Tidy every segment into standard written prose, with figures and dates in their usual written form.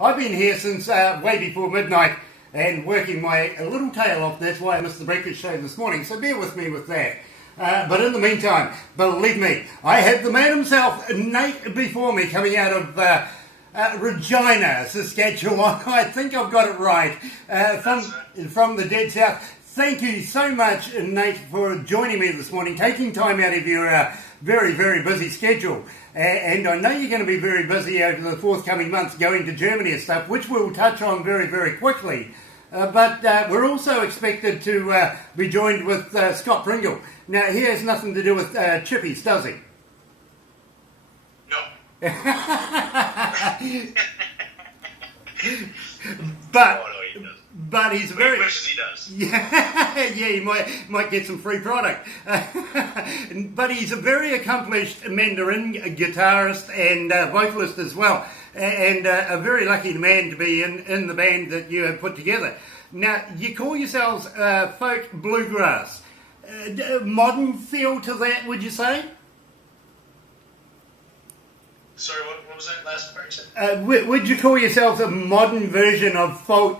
I've been here since way before midnight and working my little tail off. That's why I missed the breakfast show this morning, so bear with me with that. But in the meantime, believe me, I have the man himself, Nate, before me, coming out of Regina, Saskatchewan. I think I've got it right. From the dead south. Thank you so much, Nate, for joining me this morning, taking time out of your very, very busy schedule. And I know you're going to be very busy over the forthcoming months going to Germany and stuff, which we'll touch on very, very quickly. But we're also expected to be joined with Scott Pringle. Now, he has nothing to do with chippies, does he? No. But he's very. He wishes he does. Yeah, he might get some free product. But he's a very accomplished Mandarin guitarist and vocalist as well, and a very lucky man to be in the band that you have put together. Now, you call yourselves folk bluegrass. Modern feel to that, would you say? Sorry, what was that last part you said? Would you call yourselves a modern version of folk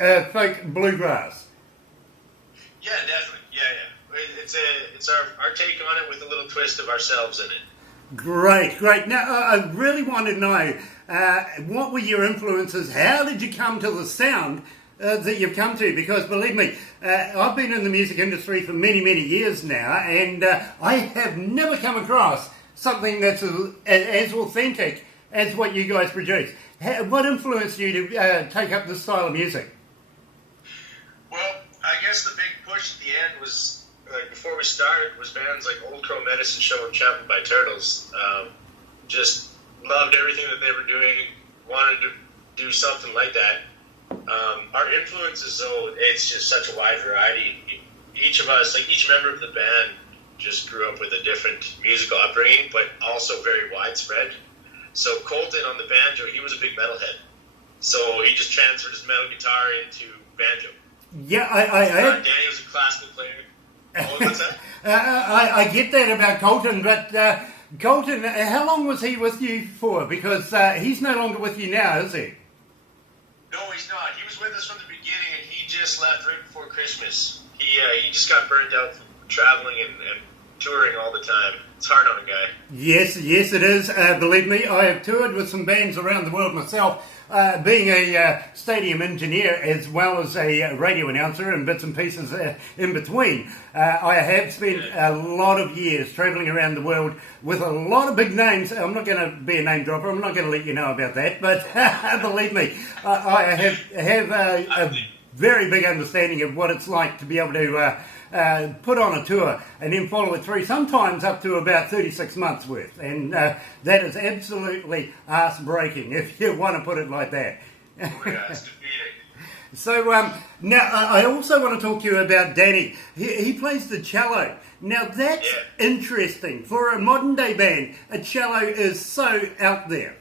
bluegrass? Yeah, definitely. Yeah. It's our take on it with a little twist of ourselves in it. Great. Now, I really want to know, what were your influences? How did you come to the sound that you've come to? Because believe me, I've been in the music industry for many, many years now, and I have never come across something that's as authentic as what you guys produce. What influenced you to take up this style of music? Well, I guess the big push at the end was, before we started, was bands like Old Crow Medicine Show and Trampled by Turtles. Just loved everything that they were doing, wanted to do something like that. Our influences, though, it's just such a wide variety. Each of us, like each member of the band, just grew up with a different musical upbringing, but also very widespread. So Colton on the banjo, he was a big metalhead. So he just transferred his metal guitar into banjo. Yeah, Danny was a classical player. Oh, what's that? I get that about Colton, but Colton, how long was he with you for? Because he's no longer with you now, is he? No, he's not. He was with us from the beginning, and he just left right before Christmas. He just got burned out from traveling and touring all the time. It's hard on a guy. Yes, it is. Believe me, I have toured with some bands around the world myself, being a stadium engineer as well as a radio announcer and bits and pieces in between. I have spent a lot of years travelling around the world with a lot of big names. I'm not going to be a name dropper. I'm not going to let you know about that. But believe me, I have a very big understanding of what it's like to be able to put on a tour and then follow it through, sometimes up to about 36 months worth. And that is absolutely arse-breaking, if you want to put it like that. Oh, yeah, it's defeating. So, now, I also want to talk to you about Danny. He plays the cello. Now, that's interesting. For a modern-day band, a cello is so out there.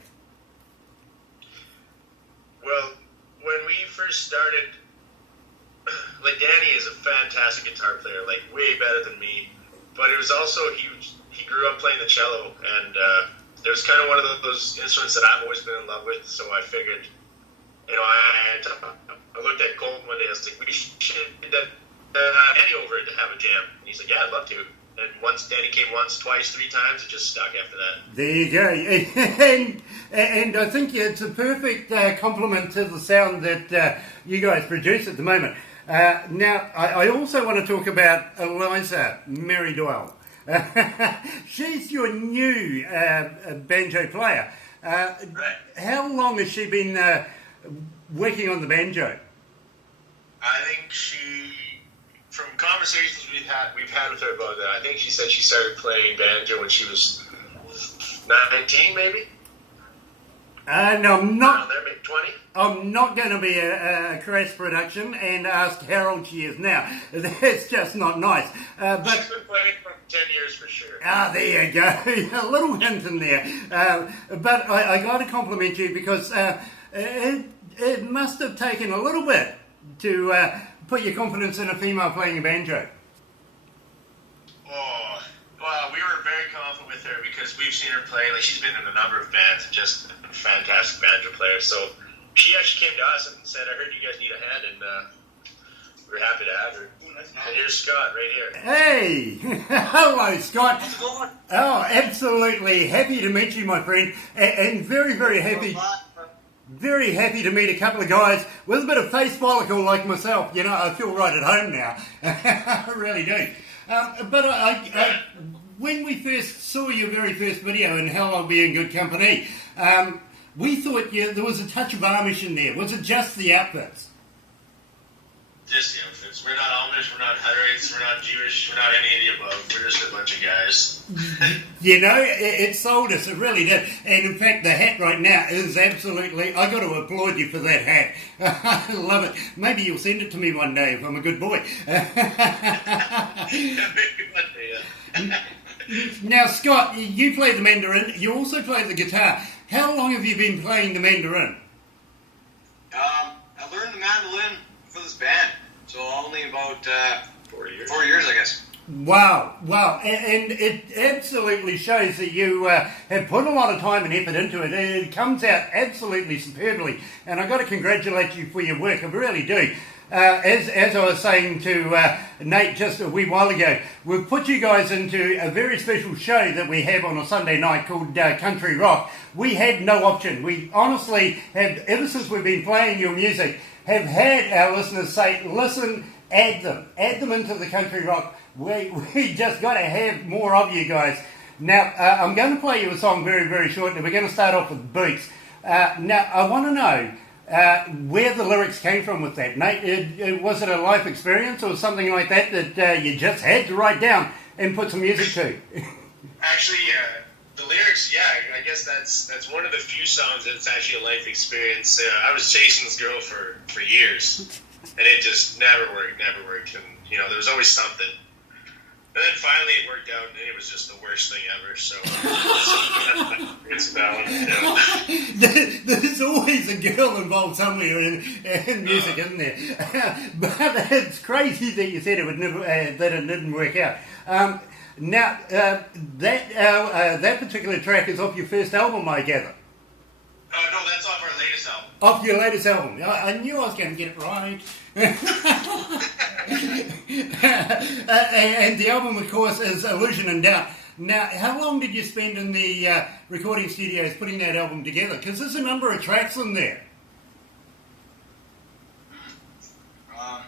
Well, when we first started, like, Danny is a fantastic guitar player, like way better than me. But it was also he grew up playing the cello, and it was kind of one of those instruments that I've always been in love with. So I figured, I looked at Colton one day. I was like, we should get Danny over to have a jam. And he's like, yeah, I'd love to. And once Danny came once, twice, 3 times, it just stuck after that. There you go. And I think it's a perfect compliment to the sound that you guys produce at the moment. Now, I also want to talk about Eliza Mary Doyle. She's your new banjo player. Right. How long has she been working on the banjo? I think from conversations we've had with her about that, I think she said she started playing banjo when she was 19, maybe? No, I'm not. There, maybe 20? I'm not going to be a crash production and ask how old she is now. That's just not nice. But she's been playing for 10 years for sure. There you go. A little hint in there. But I got to compliment you because it must have taken a little bit to put your confidence in a female playing a banjo. Oh, well, we were very confident with her because we've seen her play. Like, she's been in a number of bands, just a fantastic banjo player. So she actually came to us and said, "I heard you guys need a hand," and we're happy to have her. And here's Scott right here. Hey! Hello, Scott. How's it going? Oh, absolutely happy to meet you, my friend, and very, very happy. Very happy to meet a couple of guys with a bit of face follicle like myself. You know, I feel right at home now. I really do. But when we first saw your very first video and How I'll Be in Good Company, we thought there was a touch of Amish in there. Was it just the outfits? Just the outfits. We're not Amish, we're not Hutterites, we're not Jewish, we're not any of the above. We're just a bunch of guys. You know, it sold us, it really did. And in fact, the hat right now is absolutely, I got to applaud you for that hat. I love it. Maybe you'll send it to me one day if I'm a good boy. Now, Scott, you play the mandarin, you also play the guitar. How long have you been playing the mandarin? I learned the mandolin for this band, so only about 4 years. 4 years, I guess. Wow. And it absolutely shows that you have put a lot of time and effort into it. It comes out absolutely superbly, and I've got to congratulate you for your work. I really do. As I was saying to Nate just a wee while ago, we've put you guys into a very special show that we have on a Sunday night called Country Rock. We had no option. We honestly have, ever since we've been playing your music, have had our listeners say, listen, add them into the Country Rock. We just got to have more of you guys. Now, I'm going to play you a song very, very shortly. We're going to start off with Boots. Now, I want to know where the lyrics came from with that. Nate, was it a life experience or something like that that you just had to write down and put some music to? Actually, the lyrics, yeah, I guess that's one of the few songs that's actually a life experience. I was chasing this girl for years, and it just never worked. And, you know, there was always something. And then finally it worked out, and it was just the worst thing ever, so it's about it. There's always a girl involved somewhere in music, isn't there? But it's crazy that you said it would never, that it didn't work out. Now, that particular track is off your first album, I gather. No, that's off our latest album. Off your latest album. I knew I was going to get it right. And the album, of course, is Illusion and Doubt. Now, how long did you spend in the recording studios putting that album together? Because there's a number of tracks in there. How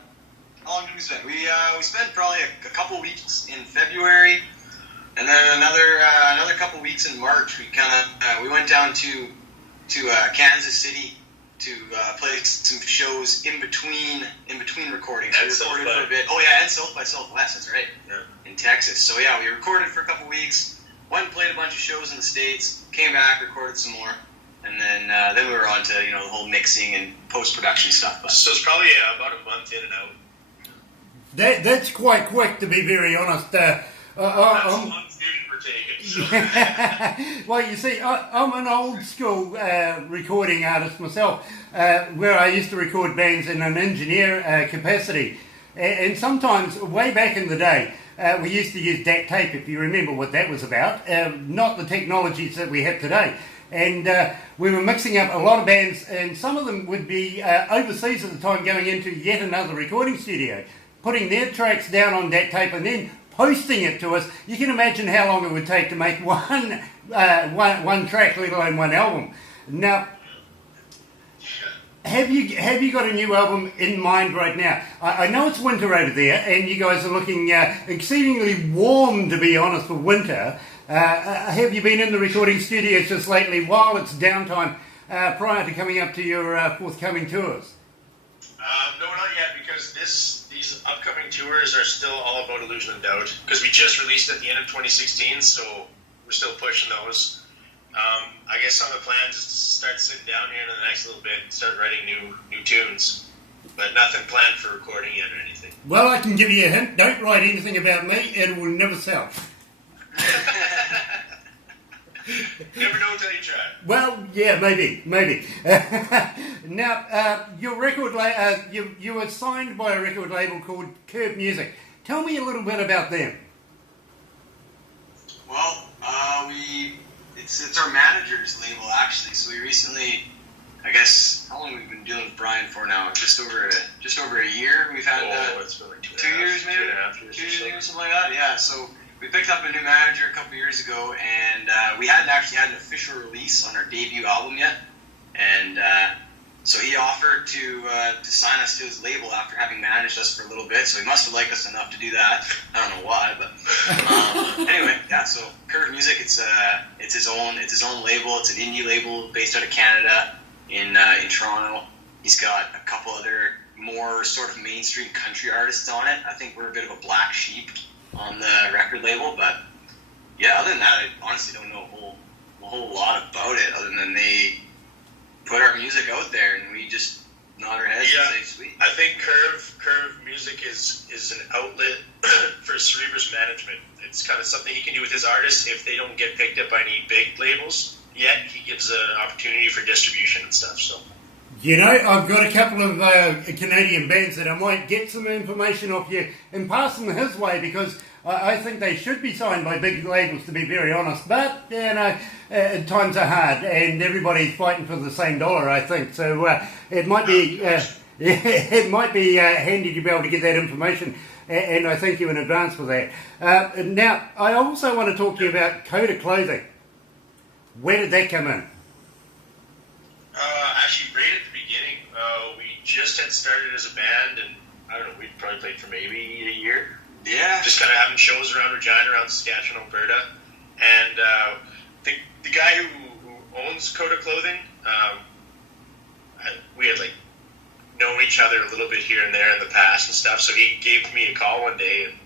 long did we spend? We spent probably a couple weeks in February, and then another couple weeks in March. We went down to Kansas City to play some shows in between recordings. And we recorded South for a bit. Oh yeah, and South by Southwest. That's right. Yeah. In Texas. So yeah, we recorded for a couple weeks. Went and played a bunch of shows in the States. Came back, recorded some more, and then we were on to the whole mixing and post production stuff. But. So it's probably about a month in and out. That's quite quick, to be very honest. That's a long student for taking. So. Well, you see, I'm an old school recording artist myself, where I used to record bands in an engineer capacity. And sometimes, way back in the day, we used to use DAT tape, if you remember what that was about, not the technologies that we have today. And we were mixing up a lot of bands, and some of them would be overseas at the time, going into yet another recording studio, putting their tracks down on DAT tape and then posting it to us. You can imagine how long it would take to make one track, let alone one album. Now, have you got a new album in mind right now? I know it's winter over there, and you guys are looking exceedingly warm, to be honest, for winter. Have you been in the recording studios just lately while it's downtime prior to coming up to your forthcoming tours? No, not yet, because these upcoming tours are still all about Illusion and Doubt, because we just released at the end of 2016, so we're still pushing those. I guess some of the plans is to start sitting down here in the next little bit and start writing new tunes, but nothing planned for recording yet or anything. Well, I can give you a hint. Don't write anything about me, it will never sell. Never know until you try. Well, yeah, maybe. Now, your record you were signed by a record label called Curb Music. Tell me a little bit about them. Well, it's our manager's label actually. So we recently I guess how long we've been dealing with Brian for now? Just over a year. We've had it's been like 2 years, maybe 2.5 years, 2 years, something like that. Yeah. So we picked up a new manager a couple years ago, and we hadn't actually had an official release on our debut album yet, and so he offered to sign us to his label after having managed us for a little bit. So he must have liked us enough to do that. I don't know why, but anyway, yeah. So Curve Music, it's his own label. It's an indie label based out of Canada in Toronto. He's got a couple other more sort of mainstream country artists on it. I think we're a bit of a black sheep on the record label, but yeah. Other than that, I honestly don't know a whole lot about it. Other than they put our music out there, and we just nod our heads and say, sweet. I think Curve Music is an outlet for Cerebrus management. It's kind of something he can do with his artists if they don't get picked up by any big labels yet. He gives an opportunity for distribution and stuff. So, you know, I've got a couple of Canadian bands that I might get some information off you and pass them his way, because I think they should be signed by big labels, to be very honest. But, you know, times are hard and everybody's fighting for the same dollar, I think. So it might be handy to be able to get that information, and I thank you in advance for that. Now, I also want to talk to you about Coda Clothing. Where did that come in? Actually, right at the beginning, we just had started as a band, and I don't know, we'd probably played for maybe a year. Yeah. Just kind of having shows around Regina, around Saskatchewan, Alberta. And the guy who owns Coda Clothing, we had like known each other a little bit here and there in the past and stuff. So he gave me a call one day and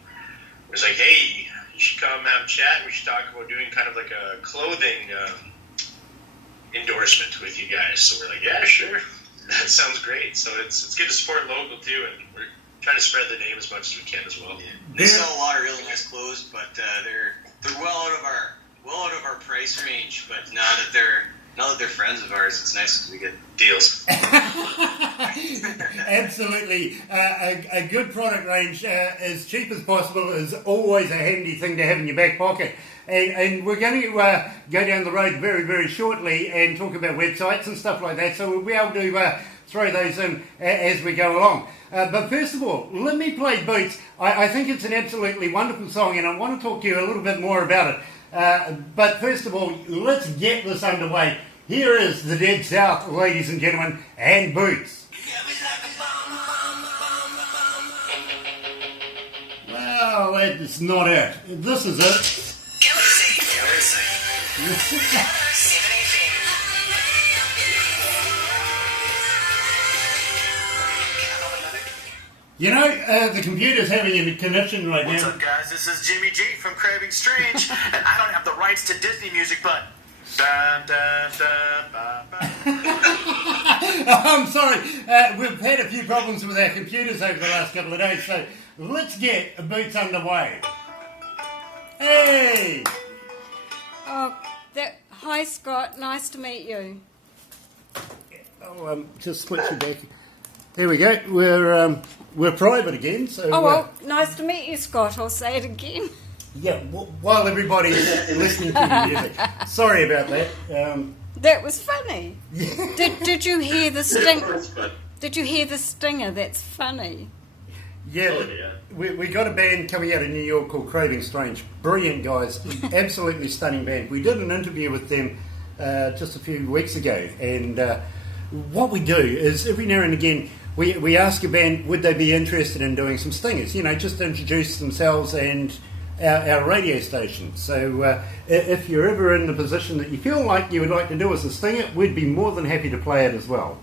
was like, hey, you should come have a chat. We should talk about doing kind of like a clothing endorsement with you guys. So we're like, yeah, sure. That sounds great. So it's good to support local too, and we're trying to spread the name as much as we can as well. Yeah. They sell a lot of really nice clothes, but they're well out of our price range. But now that they're friends of ours, it's nice because we get deals. Absolutely, a good product range, as cheap as possible, is always a handy thing to have in your back pocket. And we're going to go down the road very, very shortly and talk about websites and stuff like that, so we'll be able to throw those in as we go along. But first of all, let me play Boots. I think it's an absolutely wonderful song, and I want to talk to you a little bit more about it. But first of all, let's get this underway. Here is the Dead South, ladies and gentlemen, and Boots. Well, that's not it. This is it. You know, the computer's having a connection right now. What's up, guys? This is Jimmy G from Craving Strange, and I don't have the rights to Disney music, but... I'm sorry. We've had a few problems with our computers over the last couple of days, so let's get Boots underway. Hey! Hi, Scott. Nice to meet you. Oh, just switch you back. There we go. We're private again. So. Oh well, nice to meet you, Scott. I'll say it again. Yeah. While everybody's listening to the music. Sorry about that. That was funny. Did you hear the sting? Did you hear the stinger? That's funny. Yeah, we got a band coming out of New York called Craving Strange. Brilliant guys, absolutely stunning band. We did an interview with them just a few weeks ago, and what we do is every now and again we ask a band would they be interested in doing some stingers, you know, just to introduce themselves and our radio station. So if you're ever in the position that you feel like you would like to do us a stinger, we'd be more than happy to play it as well.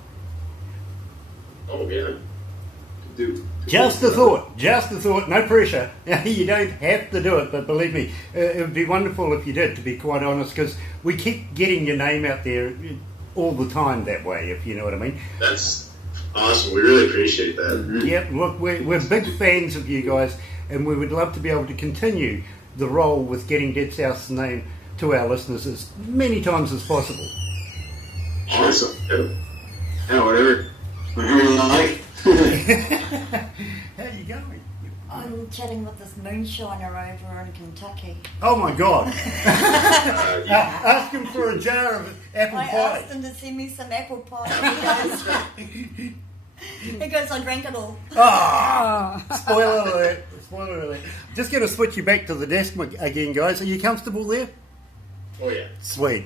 Oh, yeah. Just a thought, no pressure. You don't have to do it, but believe me, it would be wonderful if you did, to be quite honest, because we keep getting your name out there all the time that way, if you know what I mean. That's awesome. We really appreciate that. Mm-hmm. Yeah, look, we're big fans of you guys, and we would love to be able to continue the role with getting Dead South's name to our listeners as many times as possible. Awesome. Yeah, whatever you like. How you going? I'm chatting with this moonshiner over in Kentucky. Oh my God! Ask him for a jar of apple I pie. asked him to send me some apple pie. He goes, I drank it all. Ah! Spoiler alert! Spoiler alert! Just going to switch you back to the desk again, guys. Are you comfortable there? Oh yeah. Sweet.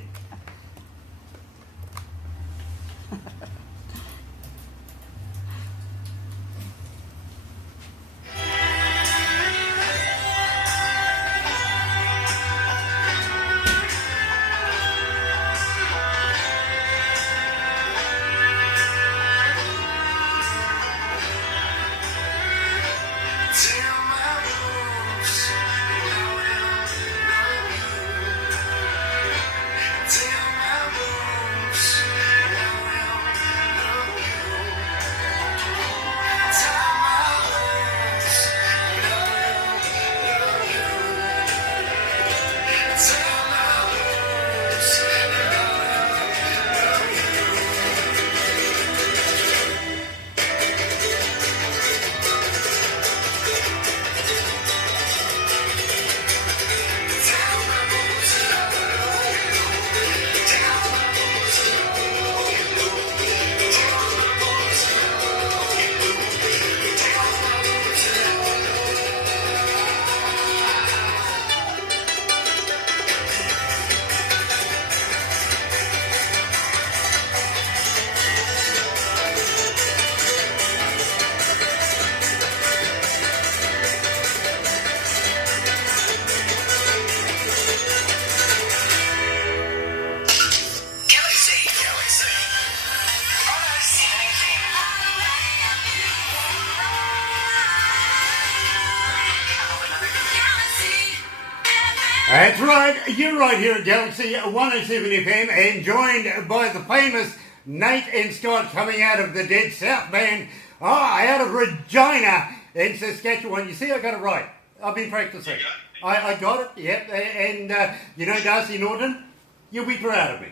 That's right, you're right here at Galaxy107fm and joined by the famous Nate and Scott coming out of the Dead South Band, out of Regina in Saskatchewan. You see, I got it right. I've been practicing. I got it, yep. And you know Darcy Norton? You'll be proud of me.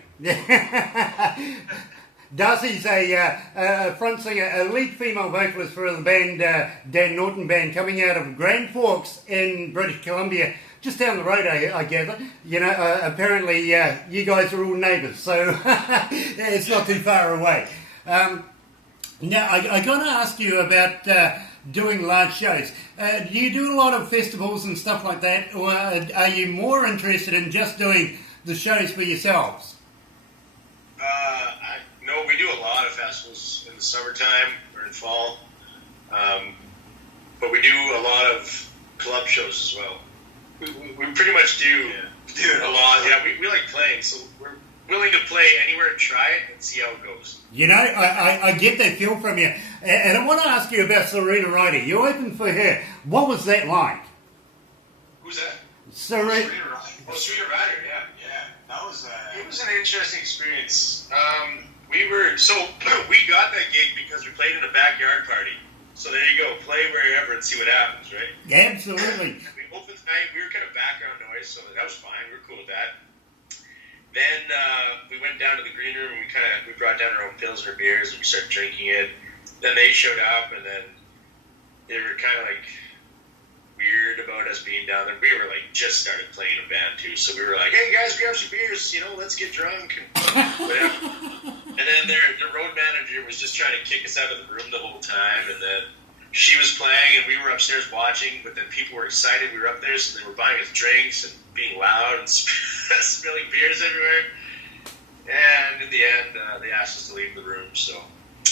Darcy's a front singer, a lead female vocalist for the band, Dan Norton Band, coming out of Grand Forks in British Columbia. Just down the road, I gather. You know, apparently you guys are all neighbours, so it's not too far away. Now, I got to ask you about doing large shows. Do you do a lot of festivals and stuff like that, or are you more interested in just doing the shows for yourselves? No, we do a lot of festivals in the summertime or in fall, but we do a lot of club shows as well. We pretty much do a lot. Yeah, we like playing, so we're willing to play anywhere and try it and see how it goes. You know, I get that feel from you. And I want to ask you about Serena Ryder. You opened for her. What was that like? Who's that? Serena Ryder. Oh, Serena Ryder, yeah. That was it was an interesting experience. We got that gig because we played in a backyard party. So there you go, play wherever and see what happens, right? Absolutely. We opened tonight, we were kind of background noise, so that was fine, we were cool with that. Then we went down to the green room and we brought down our own Pilsner beers and we started drinking it. Then they showed up and then they were kind of like weird about us being down there. We were like just started playing a band too, so we were like, hey guys, grab some beers, let's get drunk and whatever. And then their road manager was just trying to kick us out of the room the whole time, and then she was playing and we were upstairs watching, but then people were excited we were up there, so they were buying us drinks and being loud and spilling beers everywhere. And in the end, they asked us to leave the room, so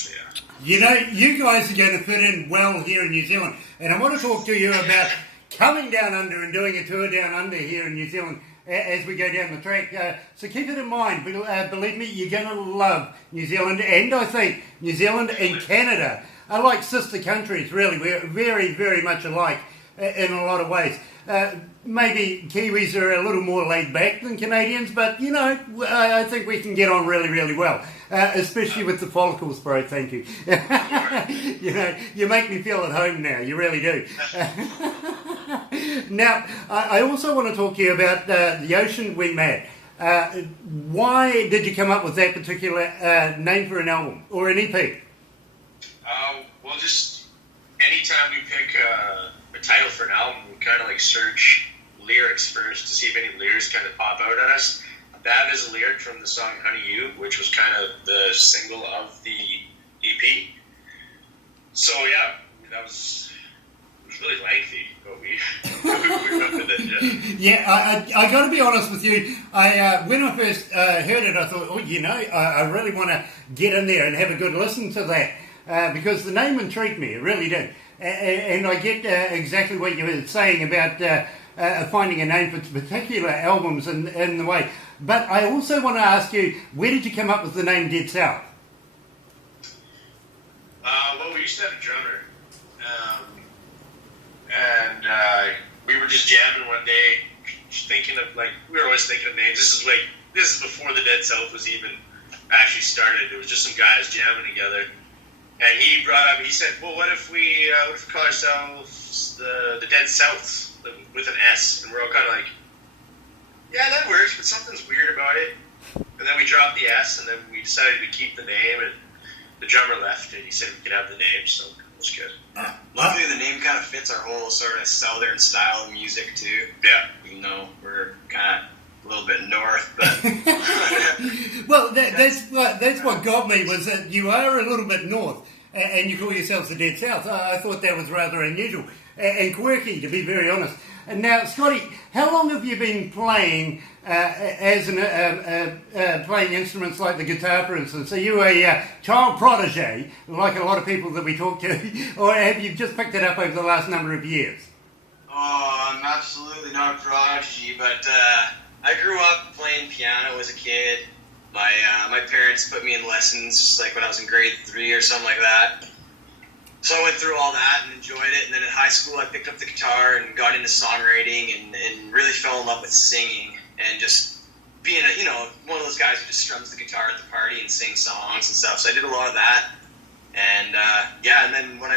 yeah. You know, you guys are going to fit in well here in New Zealand, and I want to talk to you about coming down under and doing a tour down under here in New Zealand as we go down the track. So keep it in mind. Believe me, you're going to love New Zealand, and I think New Zealand and Canada are like sister countries, really. We're very, very much alike in a lot of ways. Maybe Kiwis are a little more laid back than Canadians, but, I think we can get on really, really well, especially with the follicles, bro. Thank you. You make me feel at home now. You really do. Now, I also want to talk to you about The Ocean Went Mad. Why did you come up with that particular name for an album or an EP? Well, just anytime we pick a title for an album, we kind of like search lyrics first to see if any lyrics kind of pop out at us. That is a lyric from the song Honey You, which was kind of the single of the EP. So yeah, it was really lengthy, but we went with it. Yeah, I got to be honest with you. When I first heard it, I thought, I really want to get in there and have a good listen to that because the name intrigued me. It really did, and I get exactly what you were saying about finding a name for particular albums in the way. But I also want to ask you, where did you come up with the name Dead South? Well, we used to have a drummer, and we were just jamming one day, thinking of we were always thinking of names. This is before the Dead South was even actually started. It was just some guys jamming together, and he brought up. He said, "Well, what if we call ourselves the Dead South with an S?" And we're all kind of like, "Yeah, that works," but something's weird about it. And then we dropped the S, and then we decided to keep the name. And the drummer left, and he said we could have the name, so it was good. Luckily, the name kind of fits our whole sort of southern style of music too. Yeah, even though we're kind of a little bit north, but well, that's what got me was that you are a little bit north, and you call yourselves the Dead South. I thought that was rather unusual and quirky, to be very honest. And now, Scotty, how long have you been playing playing instruments like the guitar, for instance? Are you a child protege, like a lot of people that we talk to, or have you just picked it up over the last number of years? Oh, I'm absolutely not a prodigy, but I grew up playing piano as a kid. My parents put me in lessons like when I was in grade 3 or something like that. So I went through all that and enjoyed it. And then in high school, I picked up the guitar and got into songwriting and really fell in love with singing and just being one of those guys who just strums the guitar at the party and sings songs and stuff. So I did a lot of that. And and then when I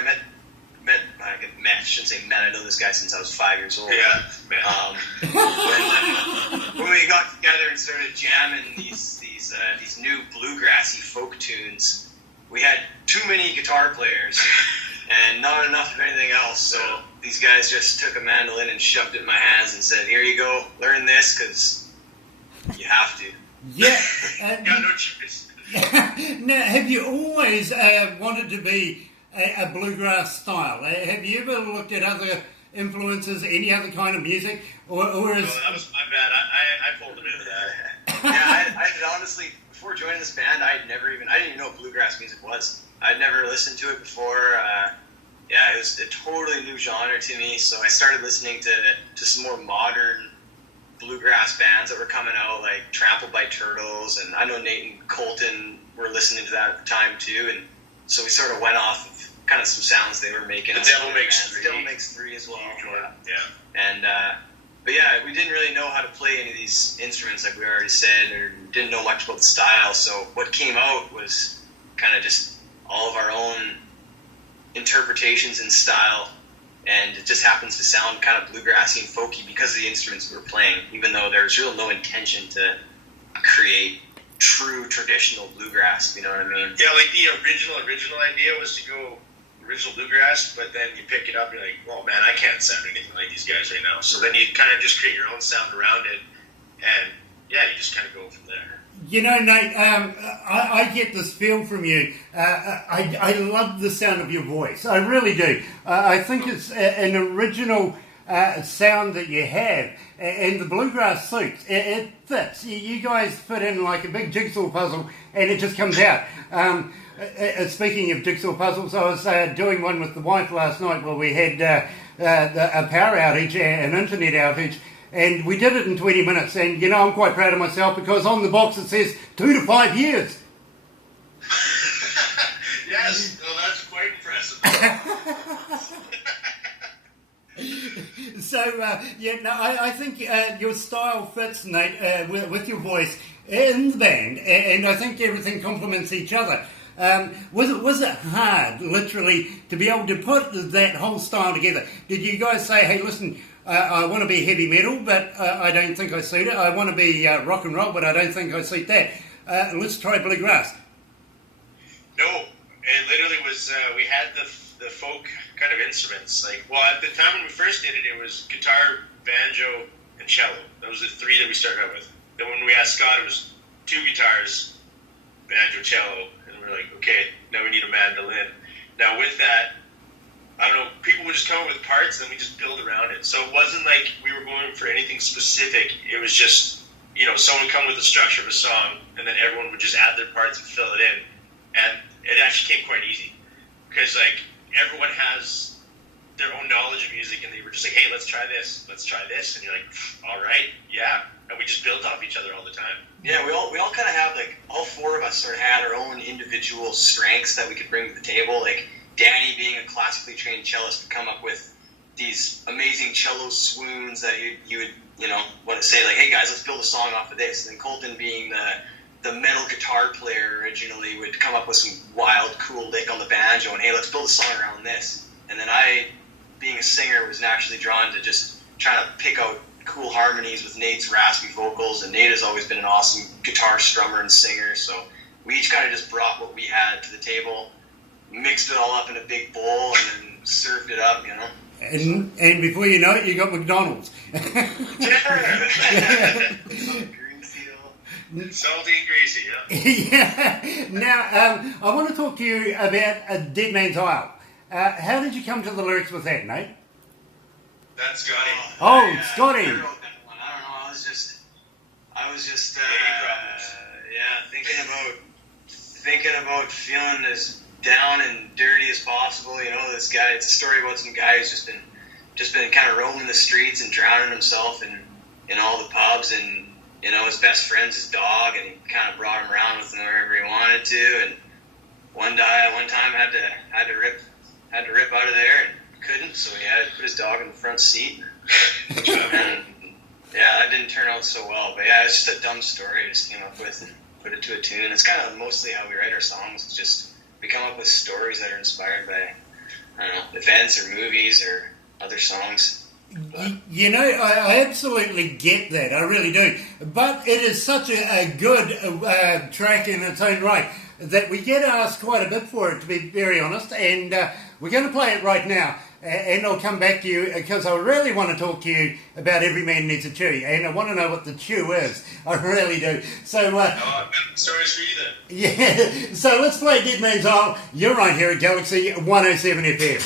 I shouldn't say met, I know this guy since I was 5 years old. Yeah, when we got together and started jamming these new bluegrassy folk tunes, we had too many guitar players and not enough of anything else. So these guys just took a mandolin and shoved it in my hands and said, "Here you go, learn this because you have to." Yeah. Got no choice. Now, have you always wanted to be a bluegrass style? Have you ever looked at other influences, any other kind of music, or is? No, that was my bad. I pulled him into that. Yeah, I honestly, before joining this band, I didn't even know what bluegrass music was. I'd never listened to it before. It was a totally new genre to me. So I started listening to some more modern bluegrass bands that were coming out, like Trampled by Turtles, and I know Nate and Colton were listening to that at the time too. And so we sort of went off of kind of some sounds they were making. The Devil Makes Three. The Devil Makes Three as well. Yeah. And but yeah, we didn't really know how to play any of these instruments, like we already said, or didn't know much about the style. So what came out was kind of just all of our own interpretations and style, and it just happens to sound kind of bluegrassy and folky because of the instruments we were playing, even though there's really no intention to create true traditional bluegrass. You know what I mean? Yeah, like the original idea was to go original bluegrass, but then you pick it up, you're like, well, man, I can't sound anything like these guys right now. So then you kind of just create your own sound around it, and yeah, you just kind of go from there. You know, Nate, I get this feel from you. I love the sound of your voice. I really do. I think it's an original sound that you have, and the bluegrass suits. It fits. You guys fit in like a big jigsaw puzzle, and it just comes out. Speaking of jigsaw puzzles, I was doing one with the wife last night where we had a power outage, an internet outage, and we did it in 20 minutes. And, you know, I'm quite proud of myself because on the box it says 2 to 5 years. Yes, well, that's quite impressive. So, I think your style fits, Nate, with your voice in the band, and I think everything complements each other. Was it hard, literally, to be able to put that whole style together? Did you guys say, hey, listen, I want to be heavy metal, but I don't think I suit it. I want to be rock and roll, but I don't think I suit that. Let's try bluegrass. No, it literally was, we had the folk kind of instruments. Like, well, at the time when we first did it, it was guitar, banjo, and cello. Those were the three that we started out with. Then when we asked Scott, it was 2 guitars, banjo, cello, and we're like, okay, now we need a mandolin. Now with that, I don't know, people would just come up with parts, and then we just build around it. So it wasn't like we were going for anything specific. It was just, someone would come with the structure of a song, and then everyone would just add their parts and fill it in. And it actually came quite easy. Because, like, everyone has their own knowledge of music, and they were just like, hey, let's try this, and you're like, all right, yeah. And we just built off each other all the time. Yeah, we all kind of have, like, all 4 of us sort of had our own individual strengths that we could bring to the table. Like, Danny, being a classically trained cellist, would come up with these amazing cello swoons that you would, want to say, like, hey, guys, let's build a song off of this. And then Colton, being the metal guitar player originally, would come up with some wild, cool lick on the banjo, and hey, let's build a song around this. And then I, being a singer, was naturally drawn to just trying to pick out cool harmonies with Nate's raspy vocals, and Nate has always been an awesome guitar strummer and singer, so we each kind of just brought what we had to the table, mixed it all up in a big bowl, and then served it up, And before you know it, you got McDonald's. Salty and greasy, yeah. Yeah. Now, I want to talk to you about A Dead Man's Isle. How did you come to the lyrics with that, Nate? That's Scotty. Oh, Scotty. I wrote that one. I don't know. I was just thinking about feeling as down and dirty as possible. This guy. It's a story about some guy who's just been kind of roaming the streets and drowning himself in all the pubs, and his best friend's his dog, and he kind of brought him around with him wherever he wanted to. And one time had to rip out of there and couldn't, so he had to put his dog in the front seat. And yeah, that didn't turn out so well. But yeah, it's just a dumb story I just came up with and put it to a tune. It's kind of mostly how we write our songs. It's just we come up with stories that are inspired by, I don't know, events or movies or other songs. I absolutely get that. I really do. But it is such a good track in its own right that we get asked quite a bit for it, to be very honest. And we're going to play it right now. And I'll come back to you because I really want to talk to you about Every Man Needs a Chew. And I want to know what the chew is. I really do. So, stories for you then. Yeah. So let's play Dead Man's Isle. You're right here at Galaxy 107 FM.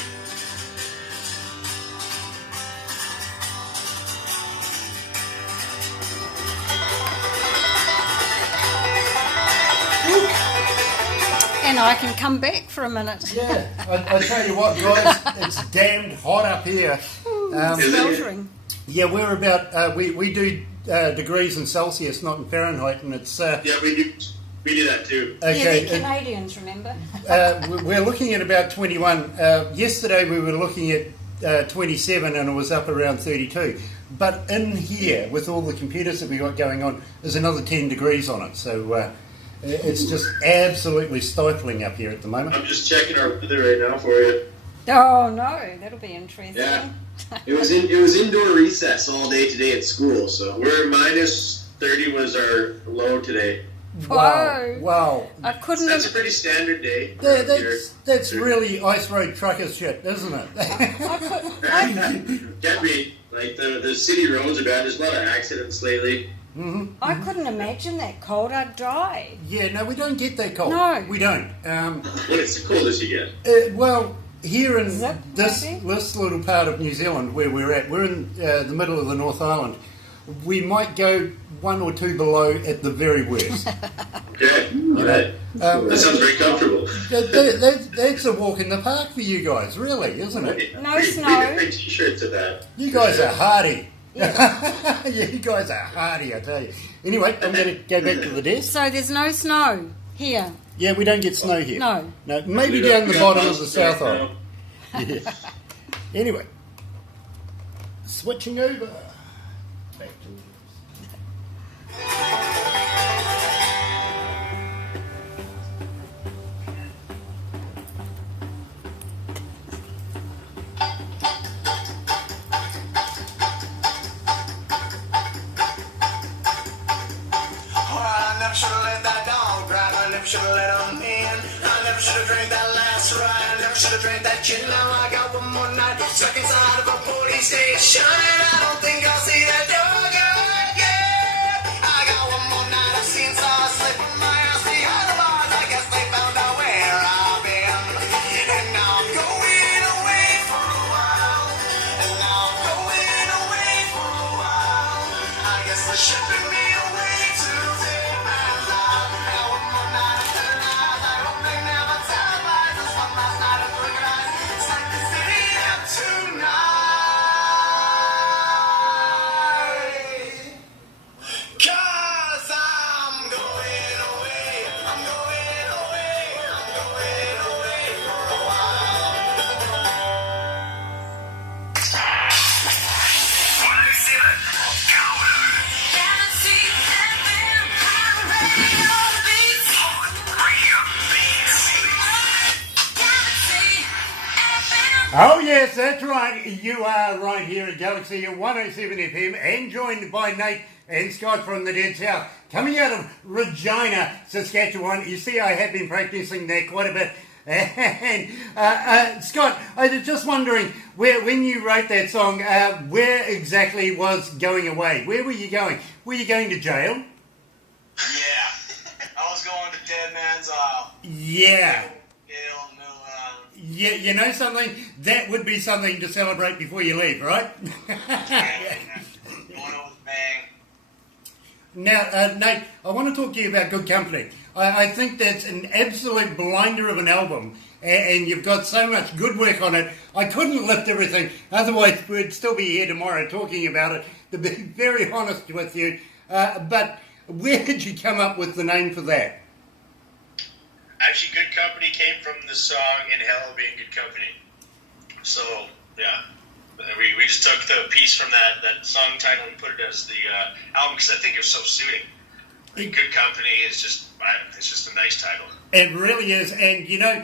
And I can come back for a minute. Yeah, I tell you what, guys, it's damned hot up here. Sweltering. Yeah, we're about, we do degrees in Celsius, not in Fahrenheit, and it's... yeah, we do that too. Okay, yeah, they're Canadians, remember? We're looking at about 21. Yesterday we were looking at 27 and it was up around 32. But in here, with all the computers that we got going on, there's another 10 degrees on it, so... it's just absolutely stifling up here at the moment. I'm just checking our weather right now for you. Oh no, that'll be interesting. Yeah, it was indoor recess all day today at school, so we're minus 30 was our low today. Wow. That's a pretty standard day. That's really ice road trucker shit, isn't it? Can't be. Like the city roads are bad. There's a lot of accidents lately. Mm-hmm. I couldn't imagine that cold. I'd die. Yeah, no, we don't get that cold. No. We don't. What is the coldest you get? Well, here in Zip, this maybe? little part of New Zealand where we're at, we're in the middle of the North Island. We might go 1 or 2 below at the very worst. Okay, all right. That sounds very comfortable. That's a walk in the park for you guys, really, isn't it? No snow. Bring t-shirts to that. You guys are hardy. Yeah. You guys are hardy, I tell you. Anyway, I'm going to go back to the desk. So there's no snow here. Yeah, we don't get snow here. No. Maybe down the bottom of the South Island. Yeah. Anyway, switching over. Back to Should've let that dog drive, I never should've let him in. I never should've drank that should've drank that gin. Now I got one more night stuck inside of a police station. I don't think I'll see that dog again. I got one more night. I've seen stars slip in my eyes. The other bars, I guess they found out where I've been. And now I'm going away for a while. And now I'm going away for a while. I guess they're shipping me away to take man's life. Now one more night of thin eyes. I hope they never televise this one last night of crooked eyes. It's like the city of tonight. 'Cause I'm going away. I'm going away. I'm going away for a while. 107 Counter. Galaxy FM. Radio beats. Radio beats. Galaxy FM. Oh yes, that's right. You are right here at Galaxy 107 FM and joined by Nate and Scott from the Dead South. Coming out of Regina, Saskatchewan. You see, I have been practicing there quite a bit. And Scott, I was just wondering, when you wrote that song, where exactly was going away? Where were you going? Were you going to jail? Yeah. I was going to Dead Man's Isle. Yeah. Jail, Middle Island. Yeah, you know something? That would be something to celebrate before you leave, right? Going out with a bang. Now, Nate, I want to talk to you about Good Company. I think that's an absolute blinder of an album, and you've got so much good work on it. I couldn't lift everything, otherwise we'd still be here tomorrow talking about it, to be very honest with you. But where did you come up with the name for that? Actually, Good Company came from the song In Hell Being Good Company. So, yeah. We just took the piece from that song title and put it as the album because I think it was so suiting. Like, Good Company is just a nice title. It really is, and you know,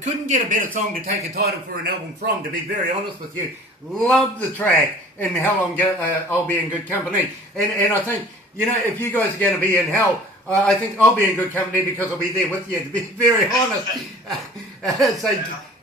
couldn't get a better song to take a title for an album from, to be very honest with you. Love the track In Hell I'll Be in Good Company. And I think, you know, if you guys are going to be in hell, I think I'll be in good company because I'll be there with you, to be very honest.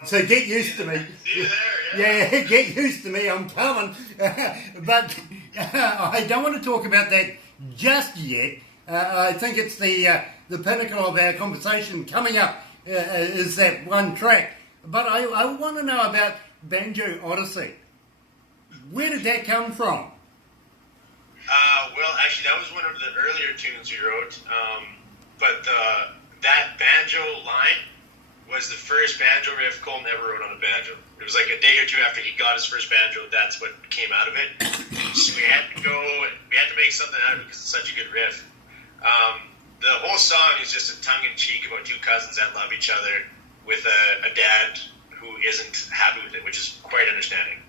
So get used to me. See you there, Yeah, get used to me, I'm coming. But I don't want to talk about that just yet. I think it's the pinnacle of our conversation coming up is that one track. But I want to know about Banjo Odyssey. Where did that come from? Well, actually, that was one of the earlier tunes we wrote. But that banjo line was the first banjo riff Colton ever wrote on a banjo. It was like a day or two after he got his first banjo. That's what came out of it. So we had to make something out of it because it's such a good riff. The whole song is just a tongue-in-cheek about two cousins that love each other with a dad who isn't happy with it, which is quite understanding.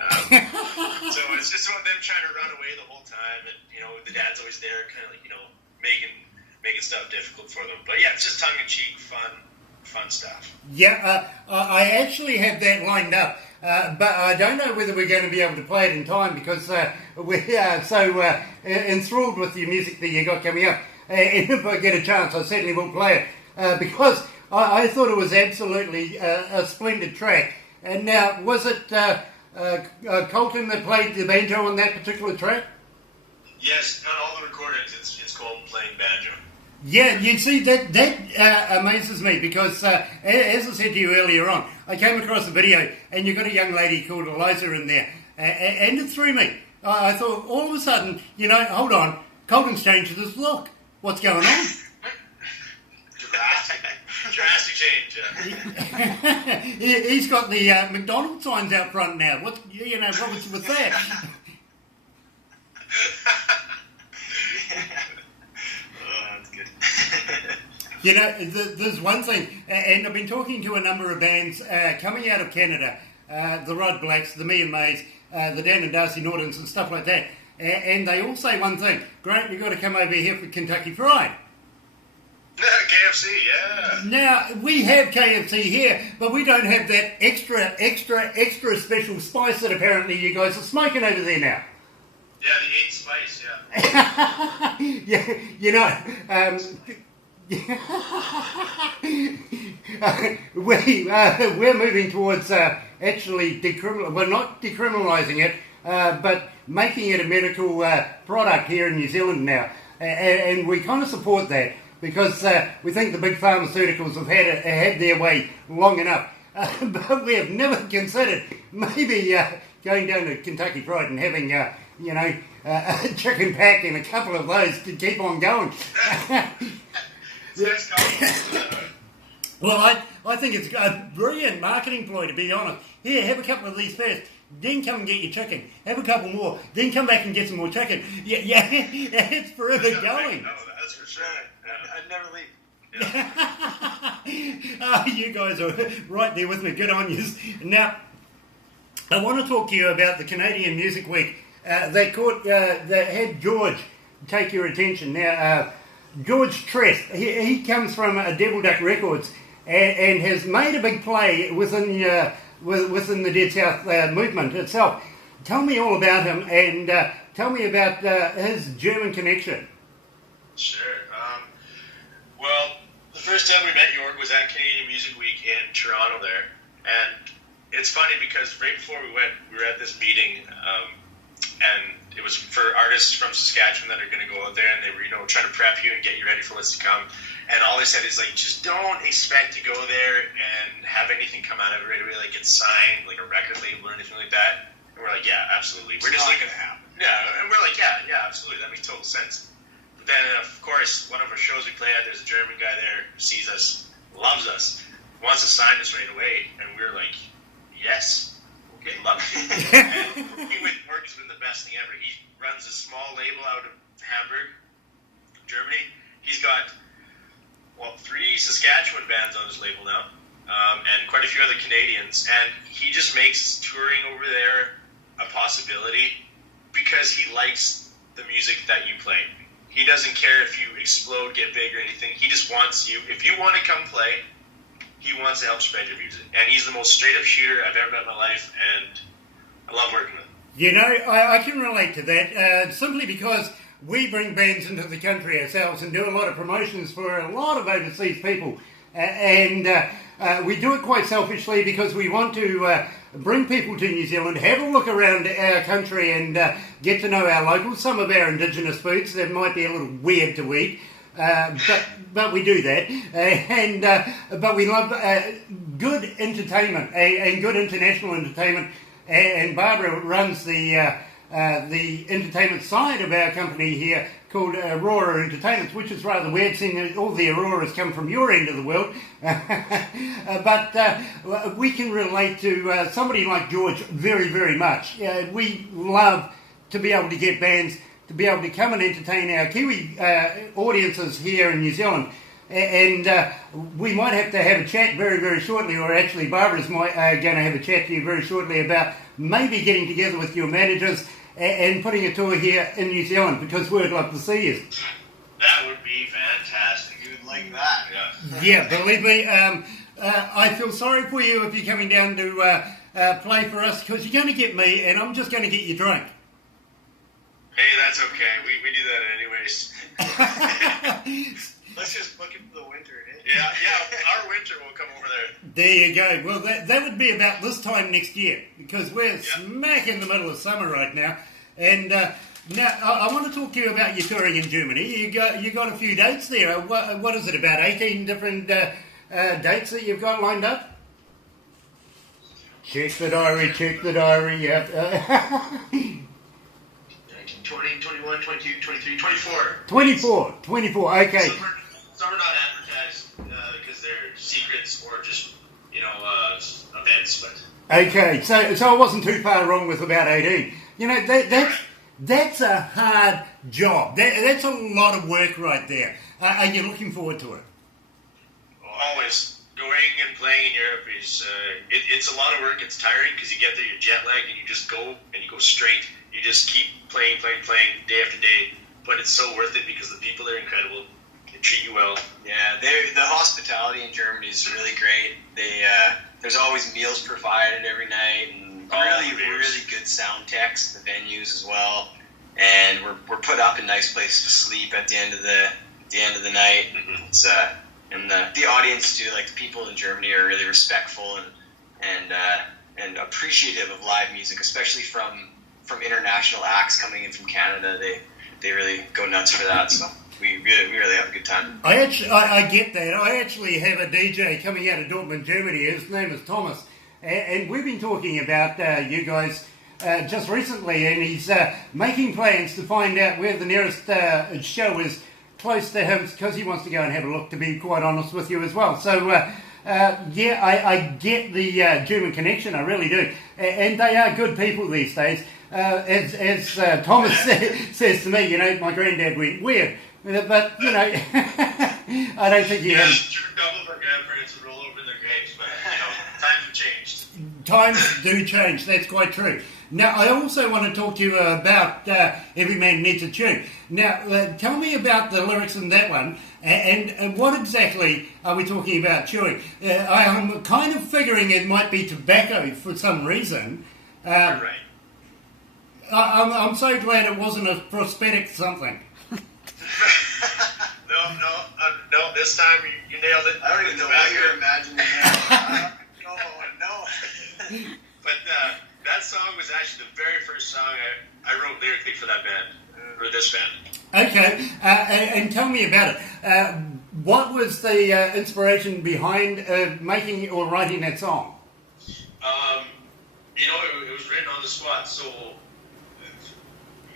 So it's just about them trying to run away the whole time, and you know the dad's always there, kind of like, you know, making stuff difficult for them. But yeah, it's just tongue-in-cheek, fun stuff. Yeah, I actually have that lined up, but I don't know whether we're going to be able to play it in time because we are so enthralled with the music that you got coming up. And if I get a chance, I certainly will play it because I thought it was absolutely a splendid track. And now, was it Colton that played the banjo on that particular track? Yes, on all the recordings, it's Colton playing banjo. Yeah, you see, that amazes me because, as I said to you earlier on, I came across a video and you've got a young lady called Eliza in there, and it threw me. I thought, all of a sudden, you know, hold on, Colton's changed his look. What's going on? Drastic change, yeah. He's got the McDonald's signs out front now. What's with that? That's good. You know, there's one thing, and I've been talking to a number of bands coming out of Canada, the Rod Blacks, the Me and Mays, the Dan and Darcy Nortons and stuff like that, and they all say one thing: Grant, you've got to come over here for Kentucky Fried. KFC, yeah. Now, we have KFC here, but we don't have that extra special spice that apparently you guys are smoking over there now. Yeah, the 8 spice, yeah. Yeah, you know, We're moving towards actually not decriminalising it, but making it a medical product here in New Zealand now. And we kind of support that because we think the big pharmaceuticals have had their way long enough. But we have never considered maybe going down to Kentucky Fried and having, a chicken pack and a couple of those to keep on going. Well, I think it's a brilliant marketing ploy, to be honest. Here, have a couple of these first, then come and get your chicken. Have a couple more, then come back and get some more chicken. Yeah, it's forever going. No, that's for sure. I'd never leave. Oh, you guys are right there with me. Good on you. Now, I want to talk to you about the Canadian Music Week that had George take your attention. Now, George Trest, he comes from Devil Duck Records and has made a big play within the Dead South movement itself. Tell me all about him and tell me about his German connection. Sure. Well, the first time we met Jorg was at Canadian Music Week in Toronto there. And it's funny because right before we went, we were at this meeting, and it was for artists from Saskatchewan that are going to go out there, and they were, trying to prep you and get you ready for what's to come. And all they said is, like, just don't expect to go there and have anything come out of it right away, like get signed, like a record label or anything like that. And we're like, yeah, absolutely. We're just like, going to happen. Yeah, and we're like, yeah, absolutely. That makes total sense. But then, of course, one of our shows we play at, there's a German guy there who sees us, loves us, wants to sign us right away, and we're like, yes, okay, love you. And he with Jorg has been the best thing ever. He runs a small label out of Hamburg, Germany. He's got 3 Saskatchewan bands on his label now, and quite a few other Canadians. And he just makes touring over there a possibility because he likes the music that you play. He doesn't care if you explode, get big, or anything. He just wants you. If you want to come play, he wants to help spread your music. And he's the most straight-up shooter I've ever met in my life, and I love working with him. I can relate to that simply because we bring bands into the country ourselves and do a lot of promotions for a lot of overseas people. And we do it quite selfishly because we want to bring people to New Zealand, have a look around our country and get to know our locals, some of our indigenous foods that might be a little weird to eat. But we do that, but we love good entertainment and good international entertainment. And Barbara runs the entertainment side of our company here called Aurora Entertainment, which is rather weird, seeing that all the Auroras come from your end of the world. But we can relate to somebody like George very, very much. We love to be able to get bands to be able to come and entertain our Kiwi audiences here in New Zealand. And we might have to have a chat very, very shortly, or actually Barbara's going to have a chat to you very shortly about maybe getting together with your managers and putting a tour here in New Zealand, because we'd love to see you. That would be fantastic. You would like that. Yeah, believe me, I feel sorry for you if you're coming down to play for us, because you're going to get me and I'm just going to get you drunk. Hey, that's okay. We do that anyways. Let's just book it for the winter, eh? Yeah, our winter will come over there. There you go. Well, that would be about this time next year, because we're smack in the middle of summer right now. And now I want to talk to you about your touring in Germany. You got a few dates there. What is it, about 18 different dates that you've got lined up? Check the diary, yeah. 20, 21, 22, 23, 24. 24, okay. Some are not advertised because they're secrets or just, events. But Okay, so I wasn't too far wrong with about 18. That's a hard job. That's a lot of work right there. Are you looking forward to it? Always. Going and playing in Europe is it's a lot of work. It's tiring because you get there, you're jet lagged, and you just go and you go straight. You just keep playing day after day. But it's so worth it because the people there are incredible. They treat you well. Yeah, the hospitality in Germany is really great. There's always meals provided every night, and really good sound techs at the venues as well. And we're put up in nice places to sleep at the end of the end of the night. It's and the audience too, like the people in Germany are really respectful and appreciative of live music, especially from international acts coming in from Canada. They really go nuts for that. So we really have a good time. I get that. I actually have a DJ coming out of Dortmund, Germany. His name is Thomas, and we've been talking about you guys just recently, and he's making plans to find out where the nearest show is close to him, because he wants to go and have a look, to be quite honest with you as well. So yeah, I get the German connection, I really do, and they are good people these days. As Thomas says to me, you know, my granddad went weird, but you know, I don't think he had. Double of our grandparents would roll over in their graves, but you know, times have changed. Times do change, that's quite true. Now, I also want to talk to you about Every Man Needs a Tune. Now, tell me about the lyrics in that one, and what exactly are we talking about chewing? I'm kind of figuring it might be tobacco for some reason. You're right. I'm so glad it wasn't a prosthetic something. No, this time you nailed it. I don't even know what you're imagining now. No. But that song was actually the very first song I wrote lyrically for that band, or this band. Okay, and tell me about it. What was the inspiration behind making or writing that song? You know, it was written on the spot. So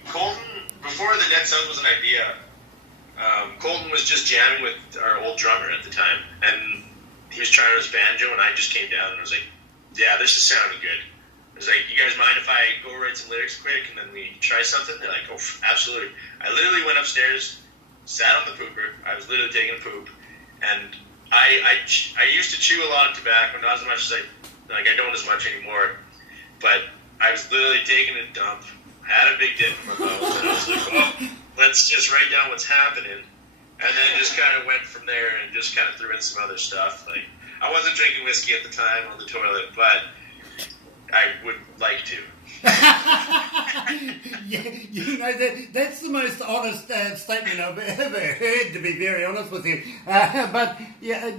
Colton, before the Dead South was an idea, Colton was just jamming with our old drummer at the time, and he was trying his banjo, and I just came down and was like, yeah, this is sounding good. I was like, you guys mind if I go write some lyrics quick and then we try something? They're like, oh, absolutely. I literally went upstairs, sat on the pooper. I was literally taking a poop, and I used to chew a lot of tobacco, not as much as I don't as much anymore, but I was literally taking a dump, had a big dip in my mouth, and I was like, well, let's just write down what's happening, and then just kind of went from there and just kind of threw in some other stuff. Like, I wasn't drinking whiskey at the time on the toilet, but I would like to. Yeah, you know, that's the most honest statement I've ever heard, to be very honest with you. But yeah,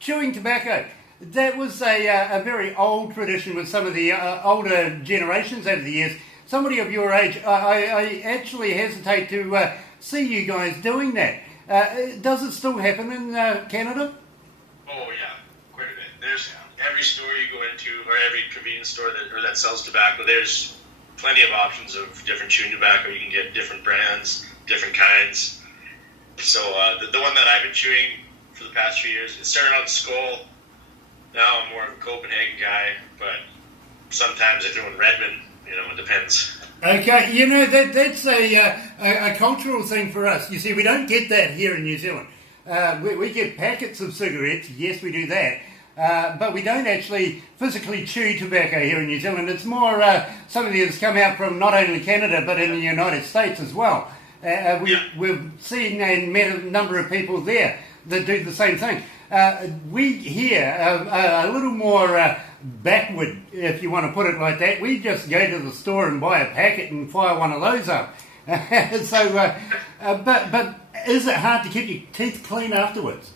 chewing tobacco, that was a very old tradition with some of the older generations over the years. Somebody of your age, I actually hesitate to see you guys doing that. Does it still happen in Canada? Oh yeah, quite a bit. There's every store you go into, or every convenience store that sells tobacco, there's plenty of options of different chewing tobacco. You can get different brands, different kinds. So the one that I've been chewing for the past few years, it started on Skull. Now I'm more of a Copenhagen guy, but sometimes I throw in Redmond. You know, it depends. Okay, you know, that's a cultural thing for us. You see, we don't get that here in New Zealand. We get packets of cigarettes, yes, we do that, but we don't actually physically chew tobacco here in New Zealand. It's more something that's come out from not only Canada, but in the United States as well. We've seen and met a number of people there that do the same thing. We here are a little more backward, if you want to put it like that. We just go to the store and buy a packet and fire one of those up. So, but is it hard to keep your teeth clean afterwards?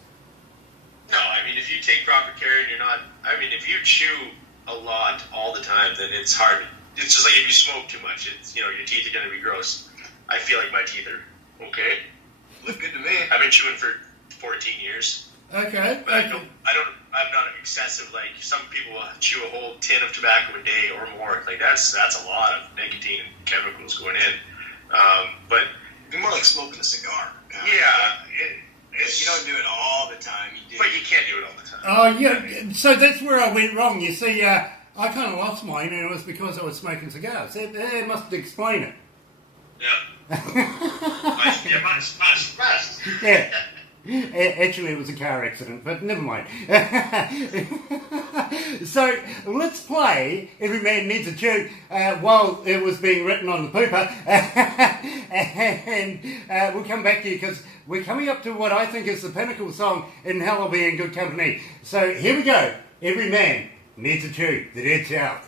No, I mean, if you take proper care and you're not, I mean, if you chew a lot all the time, then it's hard. It's just like if you smoke too much, it's, you know, your teeth are going to be gross. I feel like my teeth are okay. Look good to me. I've been chewing for 14 years. Okay. But I'm not excessive. Like, some people chew a whole tin of tobacco a day or more. Like, that's a lot of nicotine and chemicals going in. But It'd be more like smoking a cigar. yeah, If you don't do it all the time, you do. but you can't do it all the time. Oh, yeah. So that's where I went wrong. You see, I kind of lost mine, and it was because I was smoking cigars. It must explain it. Yeah. Must. Yeah. Actually, it was a car accident, but never mind. So let's play Every Man Needs a Tune while it was being written on the pooper. And we'll come back to you because we're coming up to what I think is the pinnacle song in Hell I'll Be in Good Company. So here we go. Every Man Needs a Tune. The Dead South.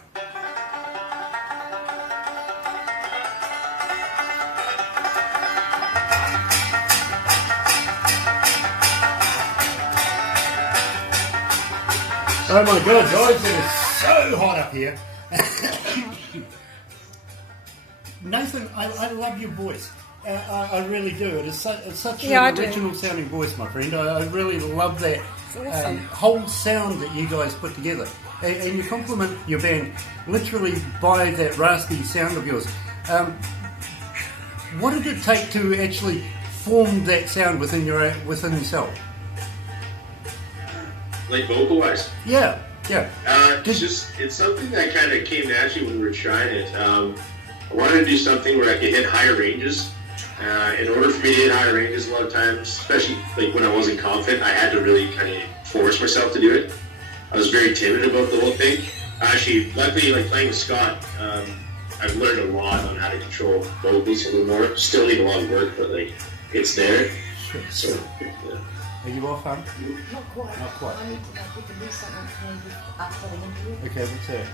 Oh my God, guys, it is so hot up here. Nathan, I love your voice. I really do. It is such an original sounding voice, my friend. I really love that awesome. whole sound that you guys put together. And you compliment your band literally by that raspy sound of yours. What did it take to actually form that sound within yourself? Like vocal-wise? Yeah. It's something that kind of came naturally when we were trying it. I wanted to do something where I could hit higher ranges. In order for me to hit higher ranges, a lot of times, especially like when I wasn't confident, I had to really kind of force myself to do it. I was very timid about the whole thing. Actually, luckily, like playing with Scott, I've learned a lot on how to control vocals a little more. Still need a lot of work, but like it's there. Sure. So, yeah. Are you off, hon? Not quite. Not quite. I need to know if we can do something maybe after the interview. Okay, what's that?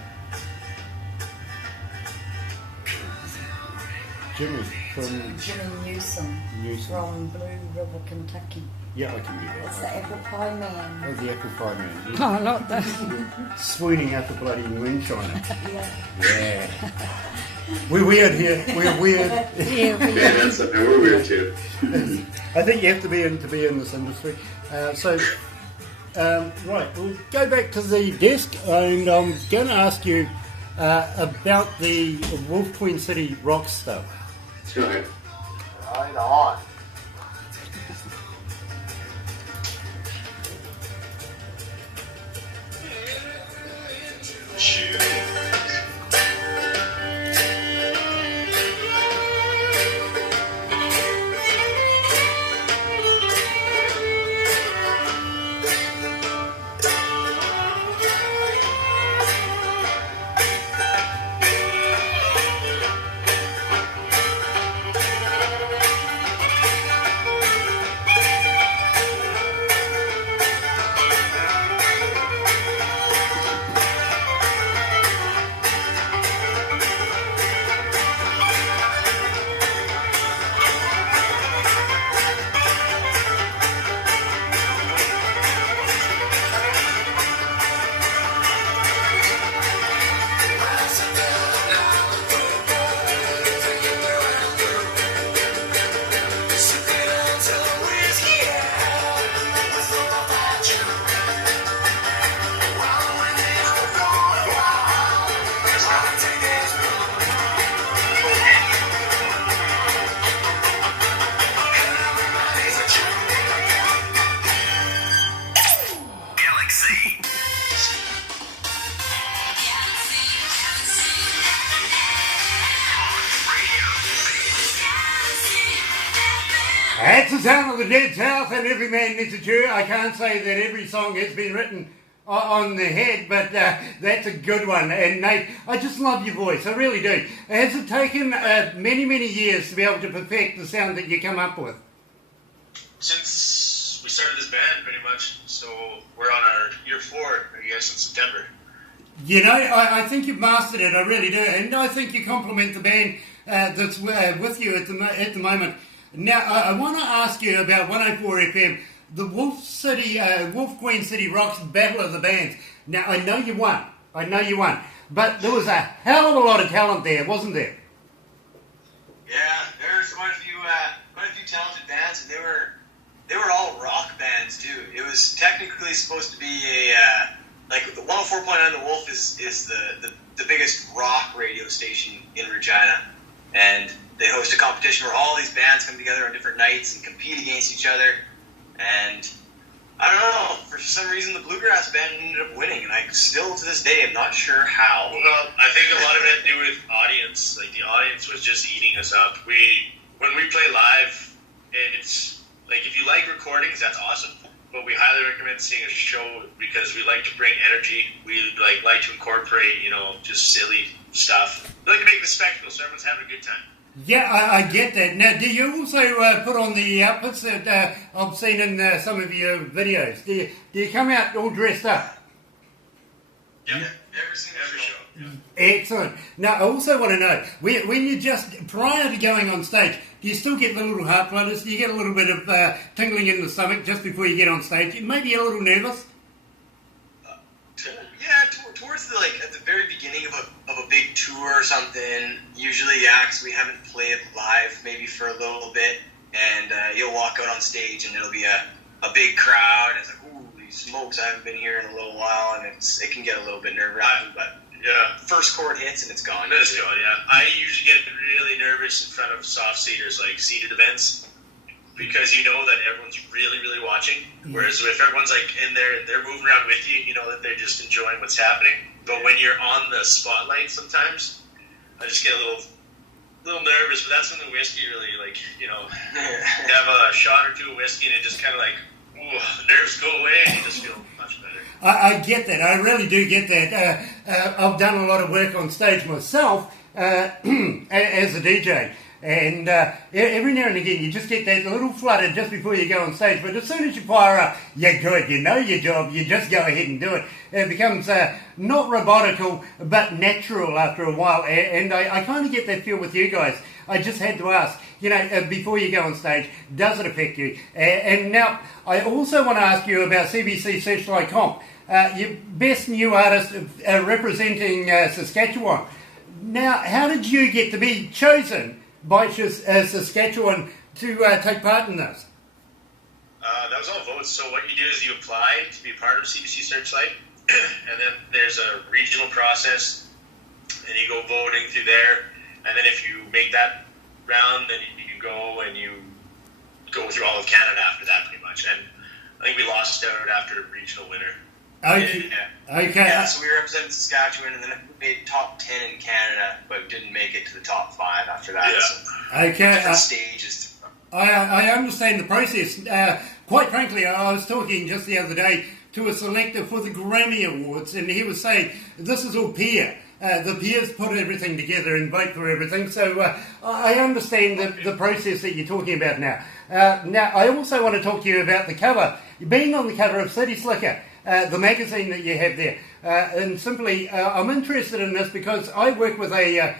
Jimmy from Jimmy Newsom from Blue River, Kentucky. Yeah, I can do It's that. the apple pie man. Oh, the apple pie man. Oh, not the... Swooning out the bloody moonshiner. Yeah. Yeah. We're weird here. We're weird. Yeah, Yeah, that's something. We're weird too. I think you have to be in this industry. Right, we'll go back to the desk, and I'm going to ask you about the Wolf Queen City rock stuff. Let's go ahead. Right on. That's the sound of the Dead South, and every man needs a tune. I can't say that every song has been written on the head, but that's a good one. And Nate, I just love your voice, I really do. Has it taken many, many years to be able to perfect the sound that you come up with? Since we started this band, pretty much. So we're on our year 4, I guess, in September. You know, I think you've mastered it, I really do. And I think you compliment the band that's with you at the moment. Now, I want to ask you about 104 FM, the Wolf Queen City Rocks Battle of the Bands. Now, I know you won, but there was a hell of a lot of talent there, wasn't there? Yeah, there was quite a few talented bands, and they were all rock bands too. It was technically supposed to be a like the 104.9 The Wolf is the biggest rock radio station in Regina, and they host a competition where all these bands come together on different nights and compete against each other. And I don't know, for some reason the Bluegrass band ended up winning, and I still to this day am not sure how. Well, I think a lot of it had to do with audience. Like the audience was just eating us up. When we play live, it's like if you like recordings, that's awesome. But we highly recommend seeing a show because we like to bring energy. We like to incorporate, just silly stuff. We like to make the spectacle so everyone's having a good time. Yeah, I get that. Now, do you also put on the outfits that I've seen in some of your videos? Do you come out all dressed up? Yep. Every show. Yeah. Excellent. Now, I also want to know, when you just, prior to going on stage, do you still get the little heart flutters? Do you get a little bit of tingling in the stomach just before you get on stage? Maybe a little nervous? at the very beginning of a big tour or something, usually acts we haven't played live maybe for a little bit, and you'll walk out on stage and it'll be a big crowd. And it's like, holy smokes, I haven't been here in a little while, and it can get a little bit nerve-wracking, but Yeah. first chord hits and it's gone. It's gone, yeah. I usually get really nervous in front of soft seaters, like seated events, because you know that everyone's really, really watching. Whereas if everyone's like in there, they're moving around with you, you know that they're just enjoying what's happening. But when you're on the spotlight, sometimes I just get a little nervous. But that's when the whiskey really, like, you know, you have a shot or two of whiskey and it just kind of like, ooh, the nerves go away and you just feel much better. I get that. I really do get that. I've done a lot of work on stage myself as a DJ. And every now and again you just get that little flutter just before you go on stage. But as soon as you fire up, you're good. You know your job. You just go ahead and do it. It becomes not robotical, but natural after a while. And I kind of get that feel with you guys. I just had to ask, you know, before you go on stage, does it affect you? And now, I also want to ask you about CBC Searchlight Comp. Your best new artist representing Saskatchewan. Now, how did you get to be chosen by Saskatchewan to take part in this? That was all votes. So what you do is you apply to be part of CBC Searchlight, and then there's a regional process, and you go voting through there. And then if you make that round, then you go and you go through all of Canada after that, pretty much. And I think we lost out after regional winner. Okay. Yeah. Okay. Yeah, so we represented Saskatchewan, and then we made top 10 in Canada, but didn't make it to the top 5 after that. Yeah. So Okay. different stages. I understand the process. Quite frankly, I was talking just the other day to a selector for the Grammy Awards, and he was saying, this is all peer. The peers put everything together and vote for everything. So I understand the process that you're talking about now. Now, I also want to talk to you about the cover. Being on the cover of City Slicker, the magazine that you have there. And simply, I'm interested in this because I work with a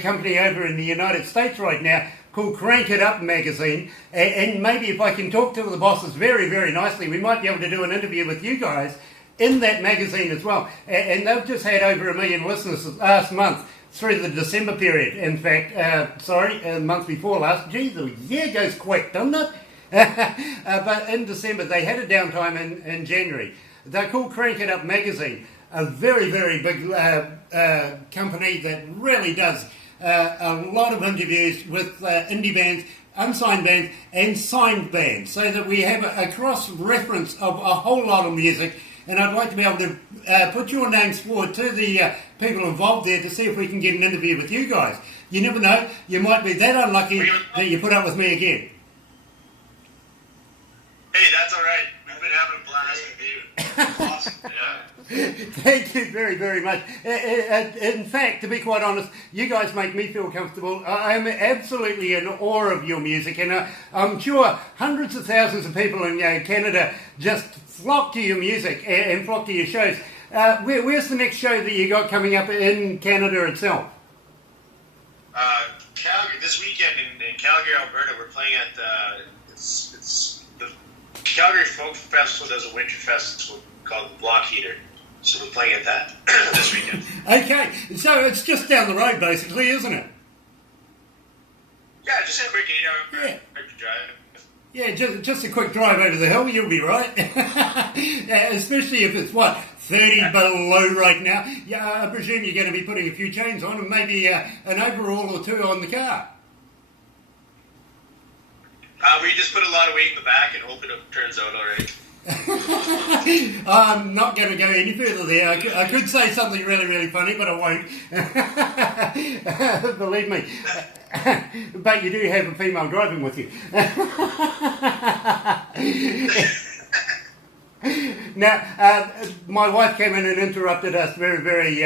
company over in the United States right now called Crank It Up magazine. And maybe if I can talk to the bosses very, very nicely, we might be able to do an interview with you guys in that magazine as well. And they've just had over 1 million listeners last month through the December period. In fact, the month before last. Gee, the year goes quick, doesn't it? But in December, they had a downtime in January. They're called Crank It Up magazine, a very, very big company that really does a lot of interviews with indie bands, unsigned bands, and signed bands, so that we have a cross-reference of a whole lot of music. And I'd like to be able to put your names forward to the people involved there to see if we can get an interview with you guys. You never know, you might be that unlucky that you put up with me again. Hey, that's all right. We've been having a blast with you. Awesome. Yeah. Thank you very, very much. In fact, to be quite honest, you guys make me feel comfortable. I'm absolutely in awe of your music, and I'm sure hundreds of thousands of people in Canada just flock to your music and flock to your shows. Where's the next show that you got coming up in Canada itself? Calgary, this weekend in Calgary, Alberta, we're playing at it's the Calgary Folk Festival does a winter festival called the Block Heater. So we're playing at that this weekend. Okay, so it's just down the road, basically, isn't it? Yeah, just a quick 8-hour drive. Yeah, just a quick drive over the hill, you'll be right. Especially if it's, 30 below right now. Yeah, I presume you're going to be putting a few chains on and maybe an overall or two on the car. We just put a lot of weight in the back and hope it turns out all right. I'm not going to go any further there. I could say something really, really funny, but I won't. Believe me. But you do have a female driving with you. Now, my wife came in and interrupted us very, very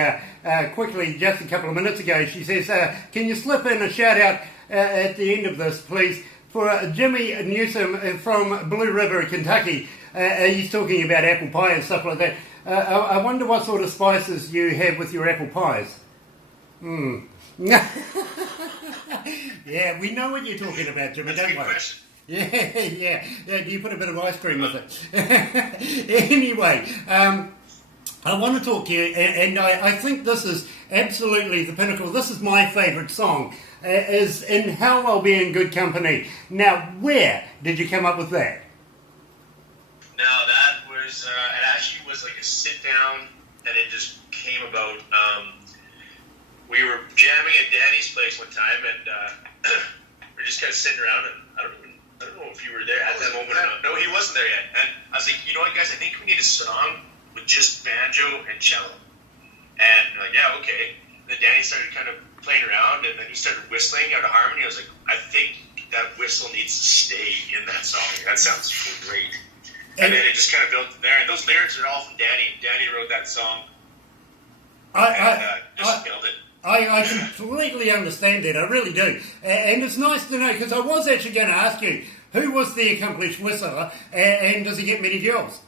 quickly just a couple of minutes ago. She says, can you slip in a shout out at the end of this, please, for Jimmy Newsom from Blue River, Kentucky. He's talking about apple pie and stuff like that. I wonder what sort of spices you have with your apple pies. Yeah, we know what you're talking about, Jimmy, That's don't a good we? question. Yeah. Do you put a bit of ice cream with it? Anyway, I want to talk to you, and I think this is absolutely the pinnacle. This is my favourite song, is In How I'll Be in Good Company. Now, where did you come up with that? Now, that was, it actually was like a sit down, and it just came about. We were jamming at Danny's place one time, and we were just kind of sitting around, and I don't know if you were there at that moment or not. No, he wasn't there yet. And I was like, you know what, guys, I think we need a song with just banjo and cello. And we're like, yeah, okay. And then Danny started kind of playing around, and then he started whistling out of harmony. I was like, I think that whistle needs to stay in that song. That sounds great. And then it just kind of built from there. And those lyrics are all from Danny. Danny wrote that song. Just nailed it. I completely understand that, I really do. And it's nice to know, because I was actually going to ask you, who was the accomplished whistler, and does he get many girls?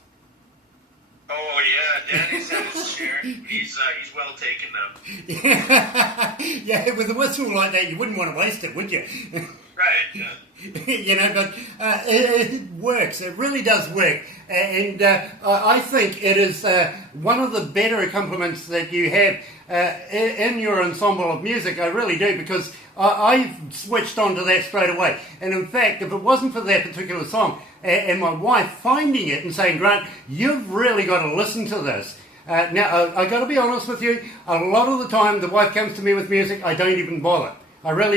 Oh, yeah, Danny's had his share. He's well taken now. Yeah, with a whistle like that, you wouldn't want to waste it, would you? Right, yeah. You know, but it works. It really does work. And I think it is one of the better accompaniments that you have in your ensemble of music. I really do, because I've switched on to that straight away. And in fact, if it wasn't for that particular song, and my wife finding it and saying, Grant, you've really got to listen to this. Now, I got to be honest with you, a lot of the time the wife comes to me with music, I don't even bother. I really don't.